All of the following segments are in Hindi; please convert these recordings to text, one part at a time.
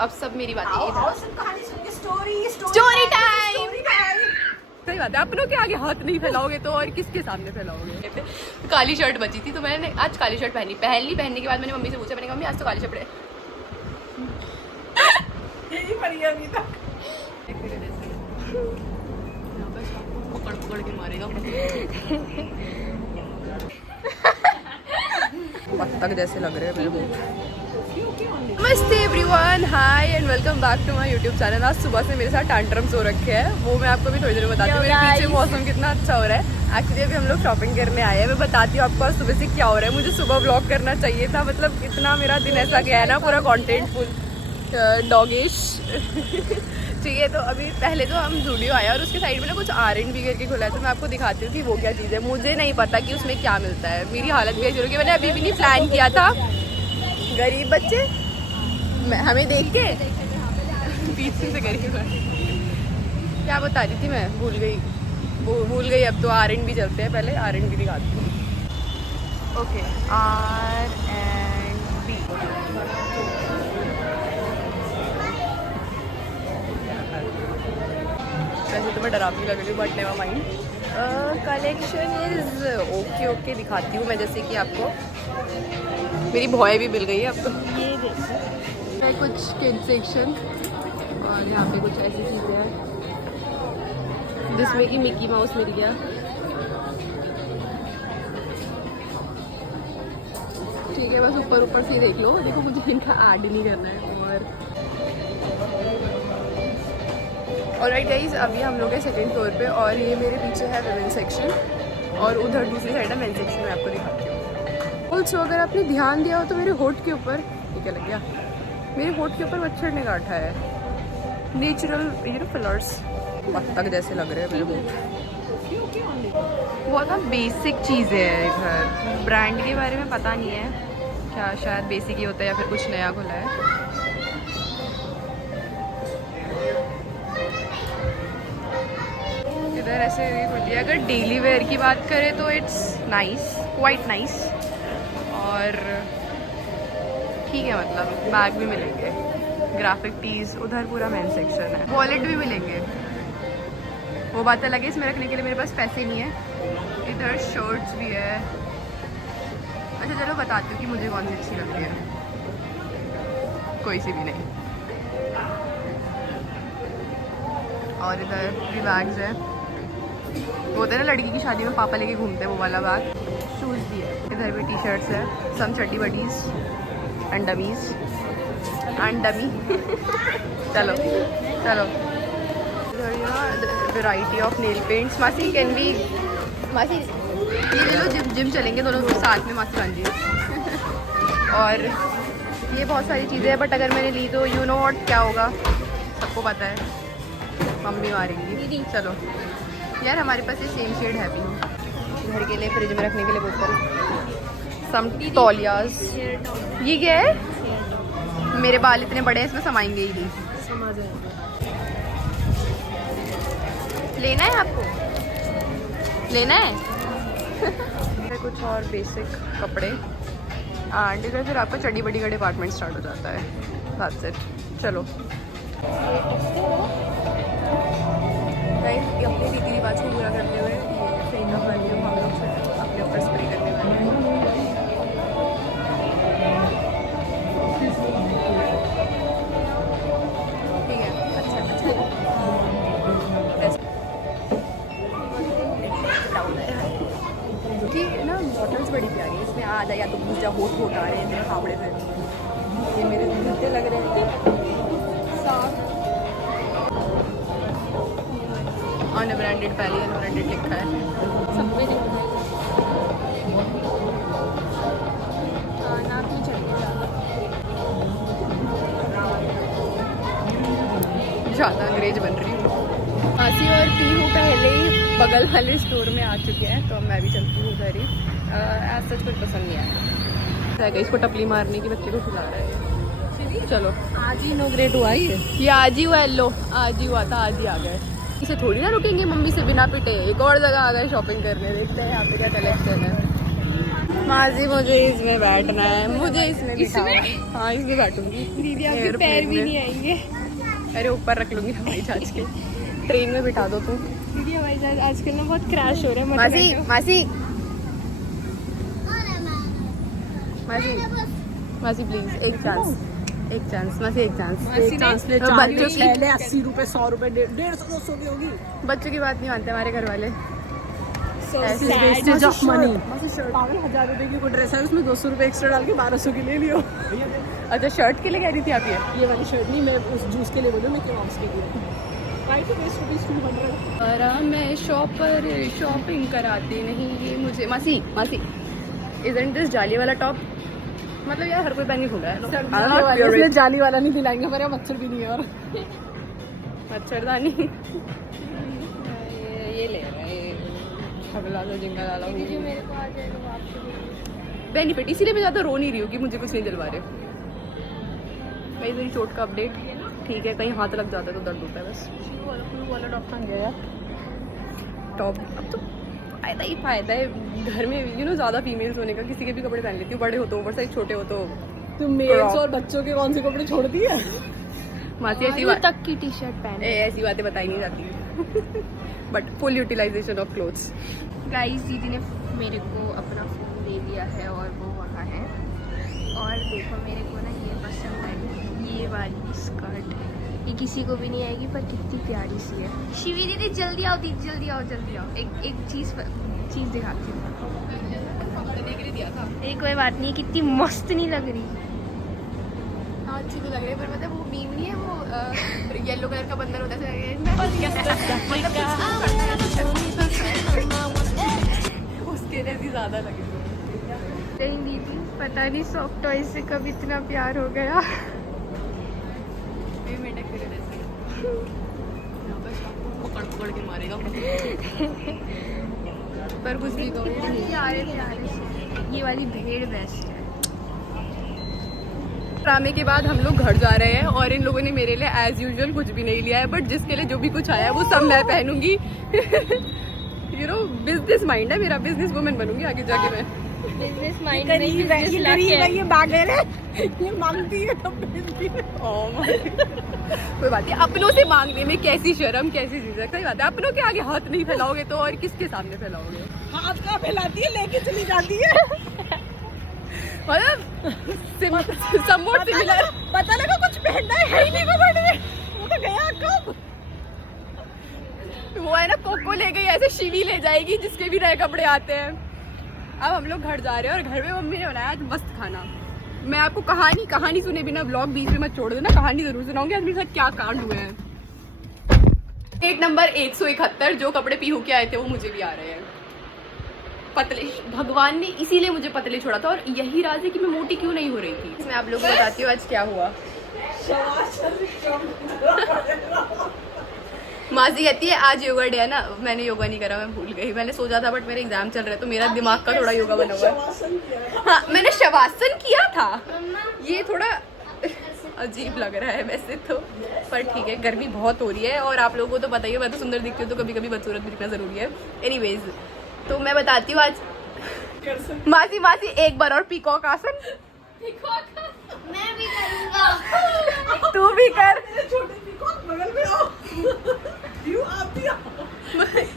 अब सब मेरी बातें स्टोरी टाइम। सही बात है, अपनों के आगे हाथ नहीं फैलाओगे तो और किसके सामने फैलाओगे। काली शर्ट बची थी तो मैंने आज काली शर्ट पहनने के बाद मैंने मम्मी से पूछा, मैंने कहा मम्मी आज तो काली शर्ट यही पड़ी है अभी तक। पकड़ के मारेगा बत्तख जैसे लग रहे हैं मेरे मुंह। नमस्ते everyone, hi and welcome back to my YouTube channel. आज सुबह से मेरे साथ टैंट्रम्स हो रखे हैं, वो मैं आपको भी थोड़ी देर में बताती हूँ। मेरे पीछे मौसम कितना अच्छा हो रहा है। एक्चुअली अभी हम लोग शॉपिंग करने आए हैं, मैं बताती हूँ आपको आज सुबह से क्या हो रहा है। मुझे सुबह व्लॉग करना चाहिए था, मतलब इतना मेरा दिन ऐसा गया है ना, पूरा कॉन्टेंट फुल डॉगिश चाहिए। तो अभी पहले तो हम जूडियो आए और उसके साइड में ना कुछ R&B करके खुला है, तो मैं आपको दिखाती हूँ कि वो क्या चीज़ है। मुझे नहीं पता कि उसमें क्या मिलता है, मेरी हालत भी ऐसी हो रही है। मैंने अभी भी नहीं प्लान किया था, गरीब बच्चे हमें देख के पीछे से गरीब क्या बता रही थी मैं, भूल गई। अब तो R&B चलते हैं, पहले R&B दिखाती हूँ। ओके, R&B वैसे तो मैं डरावनी लग रही हूँ, but never mind. Collection is okay दिखाती हूँ मैं, जैसे कि आपको मेरी भॉय भी मिल गई है अब तो। ये कुछ किड सेक्शन और यहाँ पे कुछ ऐसी चीज़ें हैं जिसमें कि मिकी माउस मिल गया। ठीक है, बस ऊपर से देख लो। देखो मुझे इनका ऐड ही नहीं करना है। और राइट गाइस, अभी हम लोग हैं सेकंड फ्लोर पे और ये मेरे पीछे है वुमेन सेक्शन और उधर दूसरी साइड है मेन सेक्शन। मैं आपको दिखाती हूँ। ऑल्सो अगर आपने ध्यान दिया हो तो मेरे होठ के ऊपर ये क्या लग गया, मेरे होठ के ऊपर मच्छर ने काटा है। नेचुरल फिलर्स बत्तख जैसे लग रहे हैं मेरे मुंह। बहुत ना बेसिक चीज़ें है इधर, ब्रांड के बारे में पता नहीं है क्या, शायद बेसिक ही होता है या फिर कुछ नया खुला है। इधर ऐसे होती है। अगर डेली वेयर की बात करें तो इट्स नाइस, क्वाइट नाइस और ठीक है, मतलब बैग भी मिलेंगे, ग्राफिक टीज, उधर पूरा मेन सेक्शन है, वॉलेट भी मिलेंगे। वो बात अलग है, इसमें रखने के लिए मेरे पास पैसे नहीं है। इधर शर्ट्स भी है। अच्छा चलो बताती हूँ कि मुझे कौन सी अच्छी लगती है। कोई सी भी नहीं। और इधर भी बैग्स है, वो होता है ना लड़की की शादी में पापा लेके घूमते हैं, वो वाला बैग। शूज़ भी है। इधर भी टी शर्ट्स है, सम चड्डी buddies and dummies and dummy चलो वैरायटी ऑफ नेल पेंट्स। मासी कैन बी, मासी ये ले लो, जिम चलेंगे दोनों साथ में, मासी हाँ जी। और ये बहुत सारी चीज़ें हैं, बट अगर मैंने ली तो यू नो व्हाट क्या होगा, सबको पता है, मम्मी मारेंगी। चलो यार, हमारे पास ये सेम शेड है भी। घर के लिए फ्रिज में रखने के लिए बोतल, सम तौलियाज। ये क्या है? मेरे बाल इतने बड़े हैं, इसमें समाएंगे ही नहीं। लेना है आपको, लेना है कुछ और बेसिक कपड़े एंड इधर फिर आपका चड्डी बड़ी का डिपार्टमेंट स्टार्ट हो जाता है। That's it. चलो गाइस, अपने रीति रिवाज को पूरा करते हुए फेंका पानी हम लोग से अपने ऊपर स्प्रे करने वाले हैं। ठीक है, अच्छा ठीक है ना। बॉटल्स बड़ी प्यारी है, इसमें आ जाए या तो पूजा होट आ रहे हैं मेरे फावड़े में, ये मेरे जूते लग रहे हैं साफ। अनब्रांडेड, पहले अनब्रांडेड लिखा है सब में, नाप नहीं चलेगी ज़्यादा अंग्रेज बन रही हूँ। मासी और पीहू पहले ही बगल वाले स्टोर में आ चुके हैं, तो मैं भी चलती हूँ उधर ही। ऐसा कुछ पसंद नहीं आया, इसको टपली मारने की बच्चे को खिला रहा है। चलो आज ही इनॉग्रेट हुआ ये आज ही हुआ, येलो आज ही हुआ था, आज ही आ गए। इसे थोड़ी ना रुकेंगे मम्मी से बिना पिटे, एक और जगह आ गए शॉपिंग करने। देखते हैं यहाँ पे क्या कलेक्शन है। माजी मुझे इसमें बैठना है, मुझे इसमें बिठाओ। हाँ इसमें बैठूंगी। दीदी आपके पैर भी नहीं आएंगे। अरे ऊपर रख लूंगी हवाई जहाज के। ट्रेन में बिठा दो तुम। दीदी हवाई जहाज आजकल ना बहुत क्रैश हो रहा है। मत मासी बैठो। मासी मासी मासी प्लीज एक चांस मासी एक चांस। एक चांस ले, बच्चों की 80 रुपए 100 रुपए 150 200 की होगी। बच्चों की बात नहीं मानते हमारे घर वाले। So ऐसे sad. Wastage of money. Shirt पागल 1000 रुपए की कोई ड्रेस है उसमें 200 रुपए एक्स्ट्रा डाल के 1200 की ले लियो। अच्छा शर्ट के लिए कह रही थी आप ये वाली शर्ट नहीं, मैं उस जूस के लिए बोलूँ, मैं क्यों ऑप्स के लिए राइट टू वेस्ट रुपीज 200। और मैं शॉपर शॉपिंग कराती नहीं ये मुझे। मासी मासी इजंट दिस जाली वाला टॉप? मतलब यार हर कोई पहन के घूम रहा है। इसमें जाली वाला नहीं दिलाएंगे, हमारे यहाँ मच्छर भी नहीं है। और मच्छरदानी ये ले रहे अगला तो जिंगा डाला जो मेरे को आ जाएगा वो आपको बेनिफिट। इसीलिए मैं ज़्यादा रो नहीं रही हूँ कि मुझे कुछ नहीं दिलवा रहे। कहीं मेरी चोट का अपडेट ठीक है, कहीं हाथ लग जाता है तो दर्द होता है बस। फ्लू वाला डॉक्टर गया यार। टॉप अब तो फायदा ही फायदा है घर में, यू नो ज़्यादा फीमेल्स होने का। किसी के भी कपड़े पहन लेती हूँ, बड़े हो तो ओवर साइज, छोटे हो तो तुम मेल्स और बच्चों के कौन से कपड़े छोड़ दिए? मासी ऐसी आलू बात तक की टी शर्ट पहने। ऐसी बातें बताई नहीं जाती। But full utilization of clothes. Guys दीदी ने मेरे को अपना फ़ोन दे दिया है और वो वहाँ है। और देखो मेरे को ना ये पसंद है, ये वाली स्कर्ट। ये किसी को भी नहीं आएगी पर कितनी प्यारी सी है। शिवी दीदी जल्दी आओ दीदी, जल्दी आओ जल्दी आओ। एक चीज़ दिखाती हूँ। एक कोई बात नहीं, कितनी मस्त नहीं लग रही? हाँ अच्छी तो लग रही है, पर मतलब वो मीम नहीं है वो येलो कलर का बंदर होता है उसके जैसी ज़्यादा लग रही है। नहीं दीदी पता नहीं सॉफ्ट टॉय से कब इतना प्यार हो गया। पकड़ पकड़ के मारेगा पर कुछ भी कहो। प्यारे प्यारे से। ये वाली भेड़ बेस्ट है। ड्रामे के बाद हम लोग घर जा रहे हैं और इन लोगों ने मेरे लिए एज यूजुअल कुछ भी नहीं लिया है, बट जिसके लिए जो भी कुछ आया है वो सब मैं पहनूंगी। यू नो बिजनेस माइंड है मेरा, बिजनेस वुमेन बनूंगी आगे जाके मैं। बिजनेस माइंड नहीं, बिजनेस लक है। ये बागेर है, ये मांगती है तब भेजती है। कोई बात नहीं, अपनों से मांगने में कैसी शर्म कैसी झिझक। सही बात है, अपनों के आगे हाथ नहीं फैलाओगे तो और किसके सामने फैलाओगे? हाथ का फैलाती है, लेके चली जाती है। मतलब somewhat similar। पता लगा कुछ पहनना है ही नहीं को बने, वो तो गया कब। वो है ना कोको ले गई, ऐसे शिवी ले जाएगी जिसके भी नए कपड़े आते हैं। अब हम लोग घर जा रहे हैं और घर में मम्मी ने बनाया आज मस्त खाना। मैं आपको कहानी सुने बिना व्लॉग बीच में मत छोड़ देना, कहानी जरूर सुनाऊंगी आज मेरे साथ क्या कांड हुए हैं। डेट नंबर 171, जो कपड़े पीहू के आए थे वो मुझे भी आ रहे हैं। पतले, भगवान ने इसीलिए मुझे पतले छोड़ा था और यही राज है कि मैं मोटी क्यों नहीं हो रही थी। इसमें आप लोगों को बताती हूँ आज क्या हुआ। मासी कहती है आज योगा डे है ना, मैंने योगा नहीं करा, मैं भूल गई। मैंने सोचा था बट मेरे एग्जाम चल रहे तो मेरा दिमाग का थोड़ा योगा बना हुआ है। हाँ मैंने शवासन किया था, ये थोड़ा अजीब लग रहा है वैसे तो, पर ठीक है। गर्मी बहुत हो रही है और आप लोगों को तो पता ही है मैं तो सुंदर दिखती हूँ तो कभी कभी बदसूरत भी दिखना जरूरी है। एनीवेज तो मैं बताती हूँ आज। मासी एक बार और पीकॉक आसन। मैं भी करूँगा। तू भी कर। छोटे पीकॉक बगल में आओ। क्यों आप भी आओ।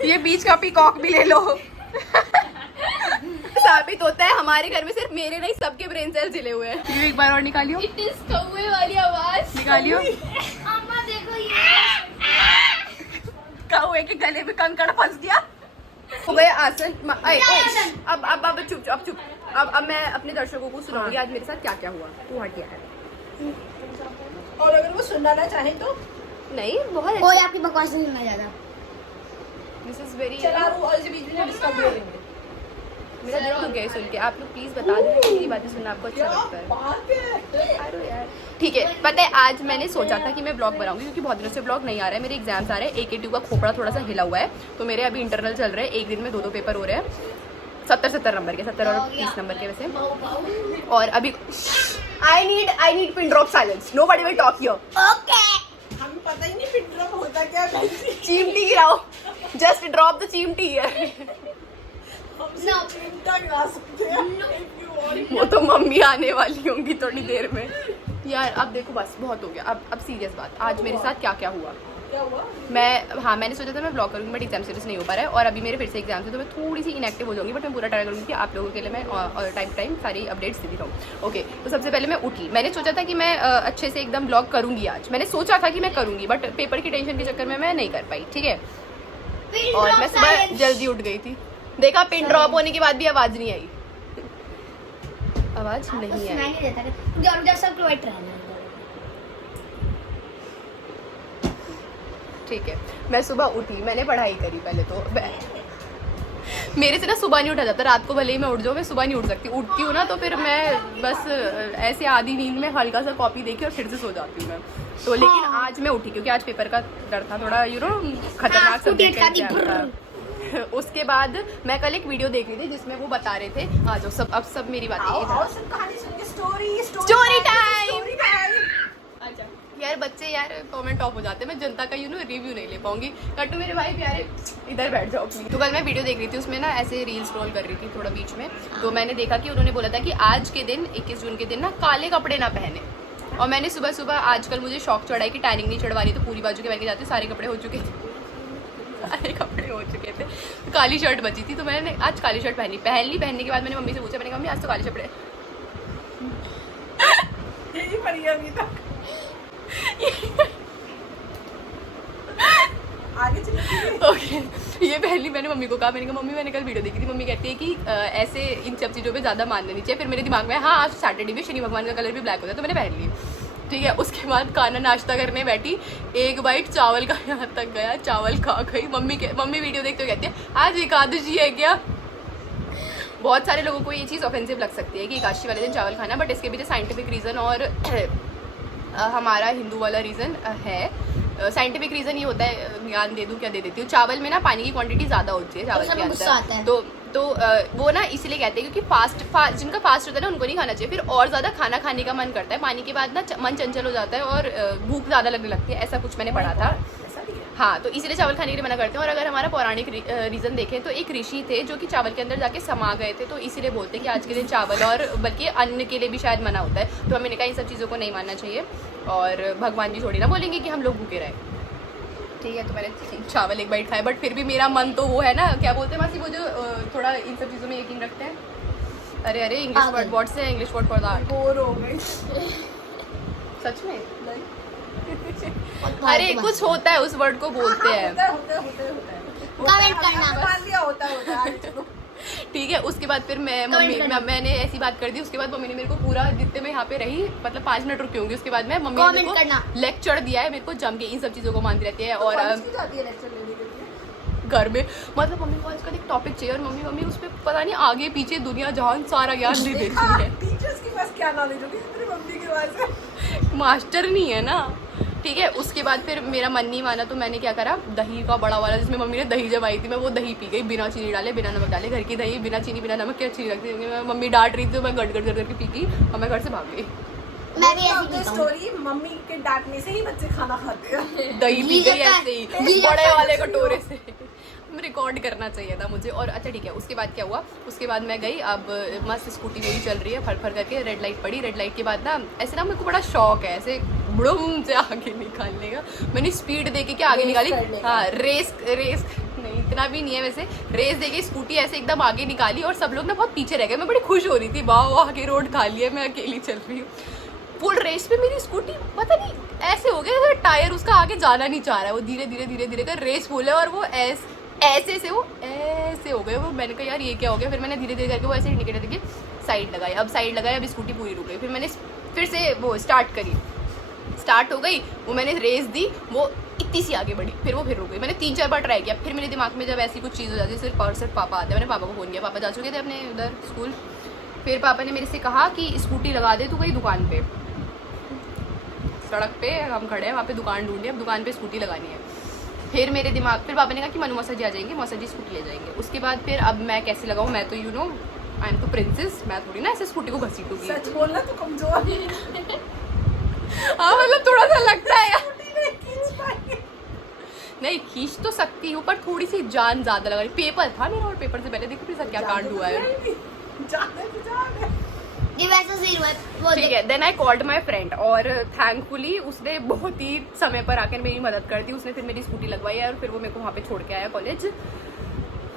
ये बीच का पीकॉक भी ले लो। साबित होता है हमारे घर में सिर्फ मेरे नहीं सबके ब्रेन सेल्स हिले हुए हैं। ये एक बार और निकालियो। इट इज कौवे वाली आवाज निकालियो। अम्मा देखो ये कौवे के गले में कंकड़ फंस गया। हो गया आसन। अब चुप। अब मैं अपने दर्शकों को सुनाऊंगी आज मेरे साथ क्या क्या हुआ। तू हट गया है और अगर वो सुनाना चाहे तो नहीं, बहुत कोई आपकी बकवास नहीं सुना ज्यादा। दिस इज वेरी चला रू और बीच में डिस्टर्ब हो लेंगे। मेरा दिल दुख गया सुन के। आप लोग प्लीज बता दें मेरी बातें सुनना आपको अच्छा लगता है। बात है। अरे यार ठीक है। पता है आज मैंने सोचा था कि मैं ब्लॉग बनाऊंगी क्योंकि बहुत दिनों से ब्लॉग नहीं आ रहा है, मेरे एग्जाम्स आ रहे हैं। AKTU का खोपड़ा थोड़ा सा हिला हुआ है तो मेरे अभी इंटरनल चल रहे हैं, एक दिन में 2 पेपर हो रहे हैं। 70 नंबर के, 70 और 30 नंबर के वैसे। और अभी I need pin drop silence, nobody will talk here. Okay हमें पता ही नहीं पिन ड्रॉप होता क्या है। चीमटी गिराओ, जस्ट ड्रॉप द चीमटी हियर। No. तक आ सकते हैं if you want. वो तो मम्मी आने वाली होंगी थोड़ी देर में। यार अब देखो बस बहुत हो गया, अब सीरियस बात, आज मेरे साथ क्या क्या हुआ। क्या हुआ? मैंने सोचा था मैं ब्लॉग करूँगी बट एग्जाम सीरियस नहीं हो पा रहा है और अभी मेरे फिर से एग्जाम है तो मैं थोड़ी सी इनएक्टिव हो जाऊँगी, बट मैं पूरा ट्राई करूँगी कि आप लोगों के लिए मैं टाइम टू टाइम सारी अपडेट्स देती रहूँ। ओके, तो सबसे पहले मैं उठी, मैंने सोचा था कि मैं अच्छे से एकदम ब्लॉग करूँगी आज, मैंने सोचा था कि मैं करूँगी बट पेपर की टेंशन के चक्कर में मैं नहीं कर पाई, ठीक है। और मैं सुबह जल्दी उठ गई थी, देखा पिन ड्रॉप होने के बाद भी आवाज़ नहीं आई, आवाज़ नहीं आई, ठीक है। मैं सुबह उठी, मैंने पढ़ाई करी पहले तो, मेरे से ना सुबह नहीं उठा जाता, रात को भले ही मैं उठ जाऊँ, मैं सुबह नहीं उठ सकती, उठती हूँ ना तो फिर मैं बस ऐसे आधी नींद में हल्का सा कॉपी देखी और फिर से सो जाती हूँ मैं तो। लेकिन आज मैं उठी क्योंकि आज पेपर का डर था थोड़ा, खतरनाक सब्जेक्ट। उसके बाद मैं कल एक वीडियो देख रही थी जिसमें वो बता रहे थे, आ जाओ सब, अब सब मेरी बातें, स्टोरी टाइम। अच्छा यार बच्चे यार कमेंट ऑफ हो जाते हैं, मैं जनता का रिव्यू नहीं ले पाऊंगी। कट्टू मेरे भाई प्यारे इधर बैठ जाओ प्लीज। तो कल मैं वीडियो देख रही थी, उसमें ना ऐसे रील स्क्रॉल कर रही थी थोड़ा बीच में, तो मैंने देखा कि उन्होंने बोला था कि आज के दिन 21 जून के दिन ना काले कपड़े ना पहने। और मैंने सुबह सुबह आजकल मुझे शौक चढ़ा है कि टैनिंग नहीं चढ़वा रही, तो पूरी बाजू के पहन के जाती, सारे कपड़े हो चुके थे, सारे कपड़े हो चुके थे, काली शर्ट बची थी तो मैंने आज काली शर्ट पहनी। पहनने के बाद मैंने मम्मी से पूछा, मैंने कहा मम्मी आज तो काले कपड़े यही पड़ी है अभी तक। आगे चलिए। ओके, ये पहली मैंने मम्मी को कहा, मैंने कहा मम्मी मैंने कल वीडियो देखी थी, मम्मी कहती है कि ऐसे इन सब चीज़ों पे ज़्यादा मानना नहीं चाहिए। फिर मेरे दिमाग में हाँ आज सैटरडे भी, शनि भगवान का कलर भी ब्लैक होता है तो मैंने पहन ली, ठीक है। उसके बाद खाना नाश्ता करने बैठी, एक बाइट चावल का यहाँ तक गया, चावल खा गई। मम्मी वीडियो देखते हुए कहती है आज एकादशी है क्या। बहुत सारे लोगों को ये चीज़ ऑफेंसिव लग सकती है कि एकादशी वाले दिन चावल खाना, बट इसके पीछे साइंटिफिक रीज़न और हमारा हिंदू वाला रीज़न है। साइंटिफिक रीज़न ये होता है, ज्ञान दे दूँ क्या दे देती हूँ, चावल में ना पानी की क्वांटिटी ज़्यादा होती है चावल के अंदर, तो वो ना इसलिए कहते हैं क्योंकि फास्ट जिनका फास्ट होता है ना उनको नहीं खाना चाहिए, फिर और ज़्यादा खाना खाने का मन करता है, पानी के बाद ना मन चंचल हो जाता है और भूख ज़्यादा लगने लगती है, ऐसा कुछ मैंने पढ़ा था। हाँ, तो इसलिए चावल खाने के लिए मना करते हैं। और अगर हमारा पौराणिक रीज़न देखें तो एक ऋषि थे जो कि चावल के अंदर जाके समा गए थे, तो इसीलिए बोलते हैं कि आज के दिन चावल और बल्कि अन्न के लिए भी शायद मना होता है। तो हमें कहा इन सब चीज़ों को नहीं मानना चाहिए और भगवान भी थोड़ी ना बोलेंगे कि हम लोग भूखे रहे, ठीक है। तो मैंने चावल एक बाइट खाया, बट फिर भी मेरा मन तो वो है ना, क्या बोलते हैं मासी वो जो थोड़ा इन सब चीज़ों में यकीन रखते हैं, अरे इंग्लिश वर्ड, व्हाट्स है English word for that, bore हो गई सच में अरे कुछ होता है उस वर्ड को बोलते हैं, कमेंट करना, ठीक है। उसके बाद फिर मैंने ऐसी बात कर दी, उसके बाद मम्मी ने मेरे को पूरा जितने मैं यहाँ पे रही मतलब 5 मिनट रुकी होंगी, उसके बाद मम्मी ने मेरे को लेक्चर दिया है, मेरे को जम के इन सब चीज़ों को मानती रहती है। और घर में मतलब मम्मी को आजकल एक टॉपिक चाहिए और मम्मी उस पर पता नहीं आगे पीछे दुनिया जहान सारा ज्ञान दे देती है। टीचर्स के पास क्या नॉलेज होगी तेरी मम्मी के पास, मास्टर नहीं है ना, ठीक है। उसके बाद फिर मेरा मन नहीं माना तो मैंने क्या करा, दही का बड़ा वाला जिसमें मम्मी ने दही जब आई थी, मैं वो दही पी गई बिना चीनी डाले बिना नमक डाले। घर की दही बिना चीनी बिना नमक क्या अच्छी नहीं लगती, मैं मम्मी डांट रही थी तो मैं गट करके पी गई और मैं घर से भाग गई। मैं भी ऐसी पीता हूं। स्टोरी मम्मी के डांटने से ही बच्चे खाना खाते हैं। दही पी गई ऐसे ही बड़े वाले कटोरे से, रिकॉर्ड करना चाहिए था मुझे। और अच्छा ठीक है, उसके बाद क्या हुआ, उसके बाद मैं गई, अब मस्त स्कूटी मेरी चल रही है फर करके, रेड लाइट पड़ी, रेड लाइट के बाद ना ऐसे ना मेरे को बड़ा शौक है ऐसे बुड़ुम से आगे निकालने का, मैंने स्पीड देके क्या आगे निकाली, हाँ रेस नहीं इतना भी नहीं है वैसे, रेस देके स्कूटी ऐसे एकदम आगे निकाली और सब लोग ना बहुत पीछे रह गए, मैं बड़ी खुश हो रही थी, वाह आगे रोड खाली है, मैं अकेली चल रही हूँ। फुल रेस पे मेरी स्कूटी पता नहीं ऐसे हो गया जैसे टायर उसका आगे जाना नहीं चाह रहा है, वो धीरे कर रेस फुल है और वो ऐसे हो गए वो। मैंने कहा यार ये क्या हो गया, फिर मैंने धीरे करके वो ऐसे इंडिकेटर देके साइड लगाई, अब स्कूटी पूरी रुक गई, फिर मैंने फिर से वो स्टार्ट हो गई, वो मैंने रेस दी, वो इतनी सी आगे बढ़ी, फिर रुक गई। मैंने 3-4 बार ट्राई किया, फिर मेरे दिमाग में जब ऐसी कुछ चीज़ हो जाती है सिर्फ पापा आते हैं, मैंने पापा को फ़ोन किया, पापा जा चुके थे अपने उधर स्कूल, फिर पापा ने मेरे से कहा कि स्कूटी लगा दे तू कहीं दुकान पे, सड़क पे हम खड़े हैं वहाँ पे दुकान ढूंढी, अब दुकान पे स्कूटी लगानी है। फिर मेरे दिमाग, फिर पापा ने कहा कि मनु मौसा जी आ जाएंगे, मौसा जी स्कूटी ले जाएंगे। उसके बाद फिर अब मैं कैसे लगाऊँ, मैं तो आई एम तो प्रिंसेस, मैं थोड़ी ना ऐसे स्कूटी को घसीटूंगी। सच बोलना तो कमजोर हाँ मतलब थोड़ा सा लगता है यार, नहीं खींच तो सकती हूँ पर थोड़ी सी जान ज्यादा लगा रही। पेपर था मेरा और पेपर से पहले देखो मेरे साथ क्या कांड हुआ है। ये वैसा सीन हुआ है, वो ठीक है, then I called my friend और थैंकफुली उसने बहुत ही समय पर आकर मेरी मदद कर दी। उसने फिर मेरी स्कूटी लगवाई और फिर वो मेरे को वहाँ पे छोड़ के आया कॉलेज।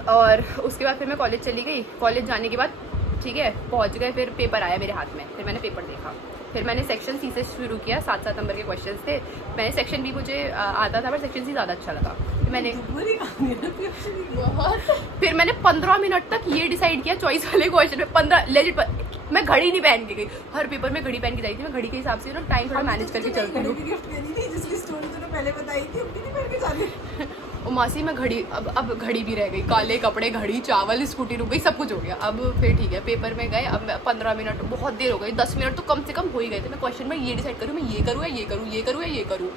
और उसके बाद फिर मैं कॉलेज चली गई। कॉलेज जाने के बाद ठीक है पहुँच गए, फिर पेपर आया मेरे हाथ में, फिर मैंने पेपर देखा, फिर मैंने सेक्शन सी से शुरू किया। 7 नंबर के क्वेश्चन थे। मैंने सेक्शन बी मुझे आता था पर सेक्शन सी ज़्यादा अच्छा लगा। मैंने फिर मैंने 15 मिनट तक ये डिसाइड किया चॉइस वाले क्वेश्चन में। 15 लेजिट मैं घड़ी नहीं पहन के गई, हर पेपर में घड़ी पहन के जाती थी। मैं घड़ी के हिसाब से ना टाइम थोड़ा मैनेज करके चलती हूँ। ओ मासी मैं घड़ी अब घड़ी भी रह गई, काले कपड़े, घड़ी, चावल, स्कूटी रुक गई, सब कुछ हो गया। अब फिर ठीक है पेपर में गए। अब 15 मिनट बहुत देर हो गई, 10 मिनट तो कम से कम हो ही गए थे। मैं क्वेश्चन में ये डिसाइड करूँ मैं ये करूँ या ये करूँ, ये करूँ या ये करूँ।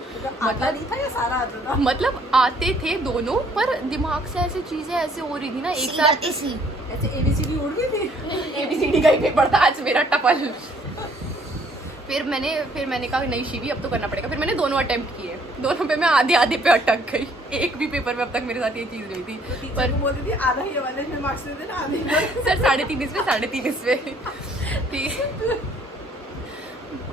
मतलब आते थे दोनों पर दिमाग से ऐसी चीजें ऐसे हो रही थी ना एक साथ। ऐसे ABCD उड़ गई थी। ABCD का ही पेपर था आज मेरा टपल। फिर मैंने कहा नहीं शिवी अब तो करना पड़ेगा। फिर मैंने दोनों अटेम्प्ट किए, दोनों पे मैं आधे पे अटक गई। एक भी पेपर में अब तक मेरे साथ ये चीज़ नहीं थी। पर बोलती थी आधा ही वाले में मार्क्स दे देना, आधे सर 3.5 इसमें 3.5 इसमें। ठीक है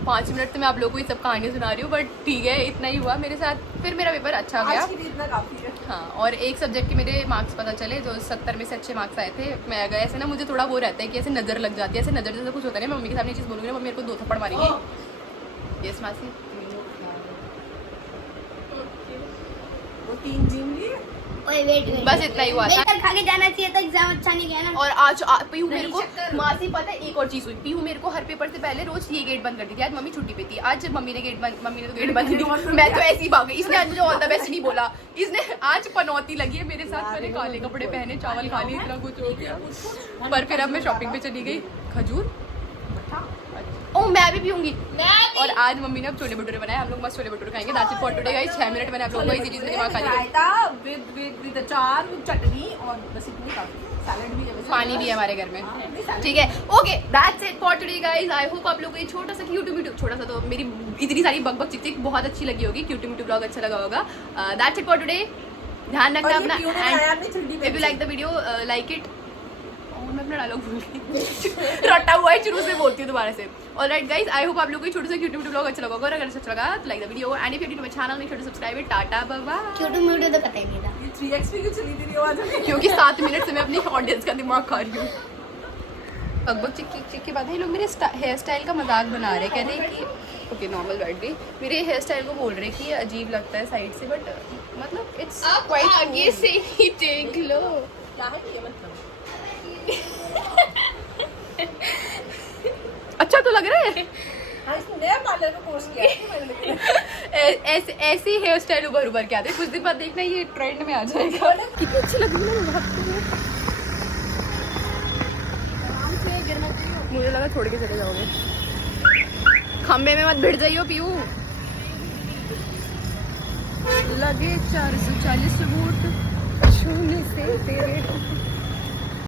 5 मिनट से मैं आप लोगों को ये सब कहानी सुना रही हूँ बट ठीक है इतना ही हुआ मेरे साथ। फिर मेरा पेपर अच्छा गया। आज के लिए इतना काफी है। हाँ और एक सब्जेक्ट के मेरे मार्क्स पता चले जो 70 में से अच्छे मार्क्स आए थे। मैं गए ऐसे ना मुझे थोड़ा वो रहता है कि ऐसे नज़र लग जाती है, ऐसे नज़र जैसे कुछ होता है ना। मम्मी के सामने चीज़ बोलूँगी ना मम्मी मेरे को 2 थप्पड़ मारेंगी। यस मासी वो 3 जिम लिए। ओए वेट बस इतना ही हुआ था। खा के जाना चाहिए था, एग्जाम अच्छा नहीं गया ना। और आज पीहू मेरे को मासी पता है एक और चीज हुई। पीहू मेरे को हर पेपर से पहले रोज ये गेट बंद करती थी। आज मम्मी छुट्टी पे थी, आज मम्मी ने तो गेट बंद की। मैं तो ऐसी ही भाग गई। इसने आज मुझे ऑल द बेस्ट नहीं बोला, इसने आज पनौती लगी है मेरे साथ। मैंने काले कपड़े पहने, चावल खा लिए, इतना कुछ हो गया। पर फिर अब मैं शॉपिंग पे चली गई। खजूर ओ मैं भी पीऊंगी। और आज मम्मी ने अब छोले भटूरे बनाए, हम लोग मस्त छोले भटूरे खाएंगे। That's it for today guys. 6 minute मैंने आप लोगों को इसी चीज में दिमाग खा लिया। रायता विद अचार विद चटनी और बस इतनी काफी। सैलेड भी है, पानी भी है हमारे घर में। ठीक है okay that's it for today guys. I hope आप लोगों को ये छोटा सा क्यूट छोटा सा तो मेरी इतनी सारी बक चिक चिक बहुत अच्छी लगी होगी। क्यूट ब्लॉग अच्छा लगा होगा। That's it for today. ध्यान रखना अपना and if you like the video like it. मैं अपना डायलॉग भूल गई। रटा हुआ है शुरू से बोलती हूँ दोबारा से। ऑलराइट गाइस आई होप आप लोगों को ये छोटा सा क्यूट ब्लॉग अच्छा लगा होगा। अगर अच्छा लगा तो like the video and if you new to my channel make sure to subscribe it. Tata bye bye. क्यों तो मुझे तो पता ही नहीं था। ये 3x भी क्यों चली थी आवाज में? क्योंकि 7 मिनट से मैं अपनी ऑडियंस का दिमाग खा रही हूँ। बकबक चिक की बात है। ये लोग मेरे हेयर स्टाइल का मजाक बना रहे, कह रहे हैं कि ओके नॉर्मल बैठ गई। मेरे हेयर स्टाइल को बोल रहे कि ये अजीब लगता है साइड से बट मतलब इट्स क्वाइट आगे से ही देख लो। क्या है ये मतलब? अच्छा तो लग रहा है। हाँ इसने नया पार्लर का कोर्स किया है मैंने। ऐसी हेयर स्टाइल उभर के आते हैं। कुछ दिन बाद देखना ये ट्रेंड में आ जाएगा। कितनी अच्छी लग रही है ना। मुझे लगा छोड़ के चले जाओगे। खंबे में मत भिड़ जाइयो पीयू। लगे 440 वोट छूने से तेरे